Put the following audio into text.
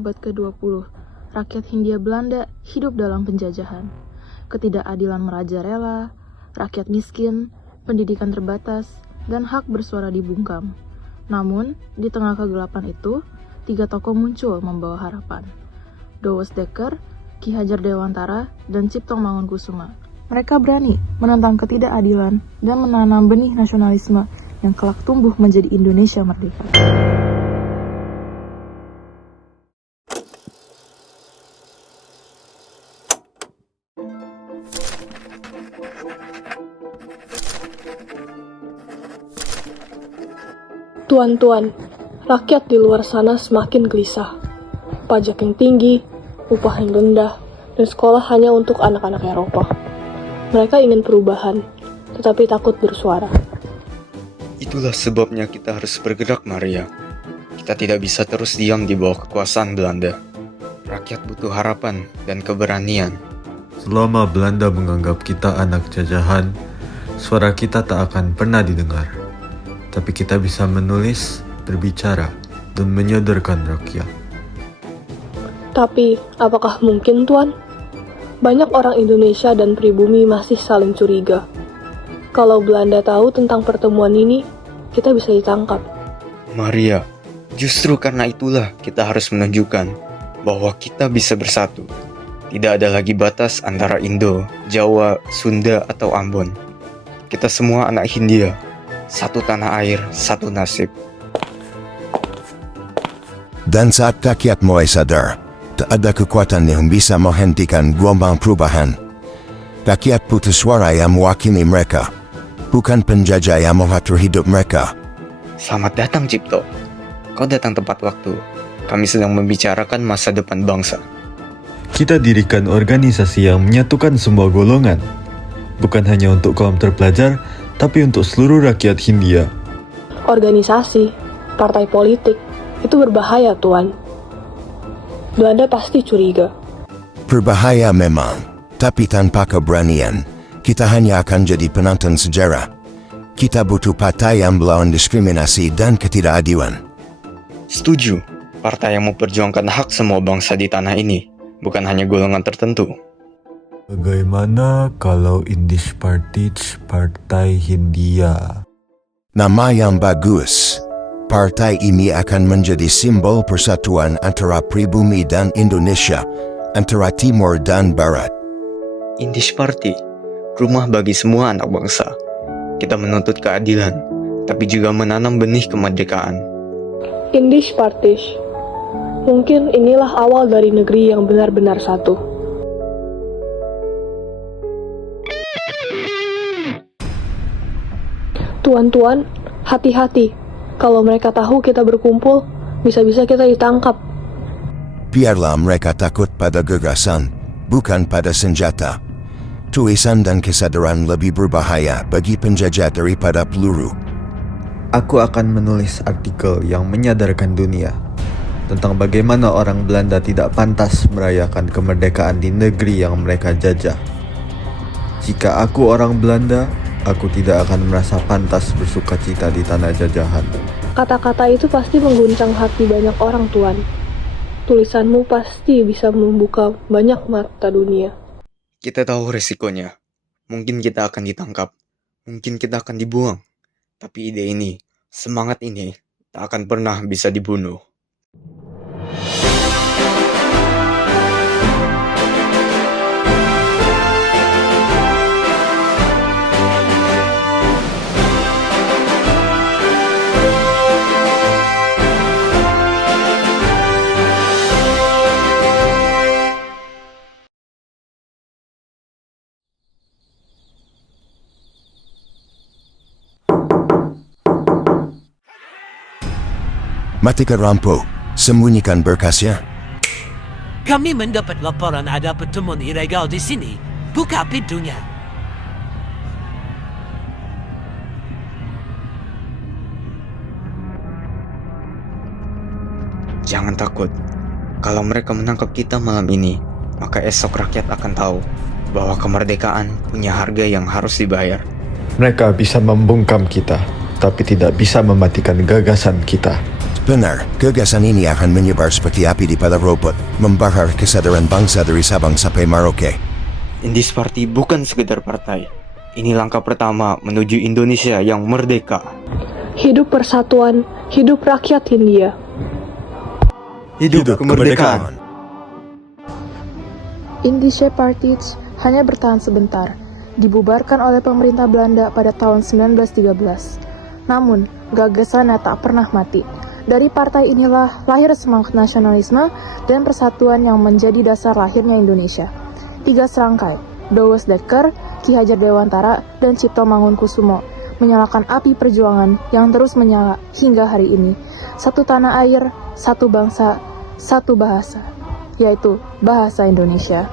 abad ke-20, rakyat Hindia Belanda hidup dalam penjajahan. Ketidakadilan merajalela, rakyat miskin, pendidikan terbatas, dan hak bersuara dibungkam. Namun, di tengah kegelapan itu, 3 tokoh muncul membawa harapan. Douwes Dekker, Ki Hajar Dewantara, dan Ciptong Mangunkusumo. Mereka berani menentang ketidakadilan dan menanam benih nasionalisme yang kelak tumbuh menjadi Indonesia merdeka. Tuan-tuan, rakyat di luar sana semakin gelisah. Pajak yang tinggi, upah yang rendah, dan sekolah hanya untuk anak-anak Eropa. Mereka ingin perubahan, tetapi takut bersuara. Itulah sebabnya kita harus bergerak, Maria. Kita tidak bisa terus diam di bawah kekuasaan Belanda. Rakyat butuh harapan dan keberanian. Selama Belanda menganggap kita anak jajahan, suara kita tak akan pernah didengar. Tapi kita bisa menulis, berbicara, dan menyodorkan rakyat. Tapi, apakah mungkin, Tuan? Banyak orang Indonesia dan pribumi masih saling curiga. Kalau Belanda tahu tentang pertemuan ini, kita bisa ditangkap. Maria, justru karena itulah kita harus menunjukkan bahwa kita bisa bersatu. Tidak ada lagi batas antara Indo, Jawa, Sunda, atau Ambon. Kita semua anak Hindia. Satu tanah air, satu nasib. Dan saat rakyat mulai sadar, tak ada kekuatan yang bisa menghentikan gelombang perubahan. Rakyat butuh suara yang mewakili mereka, bukan penjajah yang mengatur hidup mereka. Selamat datang, Cipto. Kau datang tepat waktu. Kami sedang membicarakan masa depan bangsa. Kita dirikan organisasi yang menyatukan semua golongan, bukan hanya untuk kaum terpelajar, tapi untuk seluruh rakyat Hindia. Organisasi, partai politik, itu berbahaya, Tuan. Belanda pasti curiga. Berbahaya memang, tapi tanpa keberanian, kita hanya akan jadi penonton sejarah. Kita butuh partai yang melawan diskriminasi dan ketidakadilan. Setuju, partai yang memperjuangkan hak semua bangsa di tanah ini, bukan hanya golongan tertentu. Bagaimana kalau Indisch Partij Partai Hindia? Nama yang bagus. Partai ini akan menjadi simbol persatuan antara pribumi dan Indonesia, antara Timur dan Barat. Indisch Party, rumah bagi semua anak bangsa. Kita menuntut keadilan, tapi juga menanam benih kemerdekaan. Indisch Partij. Mungkin inilah awal dari negeri yang benar-benar satu. Tuan-tuan, hati-hati. Kalau mereka tahu kita berkumpul, bisa-bisa kita ditangkap. Biarlah mereka takut pada gagasan, bukan pada senjata. Tulisan dan kesadaran lebih berbahaya bagi penjajah daripada peluru. Aku akan menulis artikel yang menyadarkan dunia tentang bagaimana orang Belanda tidak pantas merayakan kemerdekaan di negeri yang mereka jajah. Jika aku orang Belanda, aku tidak akan merasa pantas bersukacita di tanah jajahan. Kata-kata itu pasti mengguncang hati banyak orang, Tuan. Tulisanmu pasti bisa membuka banyak mata dunia. Kita tahu resikonya. Mungkin kita akan ditangkap. Mungkin kita akan dibuang. Tapi ide ini, semangat ini, tak akan pernah bisa dibunuh. Matikan Rampo, sembunyikan berkasnya. Kami mendapat laporan ada pertemuan ilegal di sini. Buka pintunya. Jangan takut. Kalau mereka menangkap kita malam ini, maka esok rakyat akan tahu bahwa kemerdekaan punya harga yang harus dibayar. Mereka bisa membungkam kita, tapi tidak bisa mematikan gagasan kita. Benar, gagasan ini akan menyebar seperti api di pada robot, membakar kesadaran bangsa dari Sabang sampai Merauke. Indis Party bukan sekedar partai. Ini langkah pertama menuju Indonesia yang merdeka. Hidup persatuan, hidup rakyat Hindia. Hidup kemerdekaan. Indische Partij hanya bertahan sebentar, dibubarkan oleh pemerintah Belanda pada tahun 1913. Namun, gagasannya tak pernah mati. Dari partai inilah lahir semangat nasionalisme dan persatuan yang menjadi dasar lahirnya Indonesia. 3 serangkai, Douwes Dekker, Ki Hajar Dewantara, dan Cipto Mangunkusumo, menyalakan api perjuangan yang terus menyala hingga hari ini. Satu tanah air, satu bangsa, satu bahasa, yaitu bahasa Indonesia.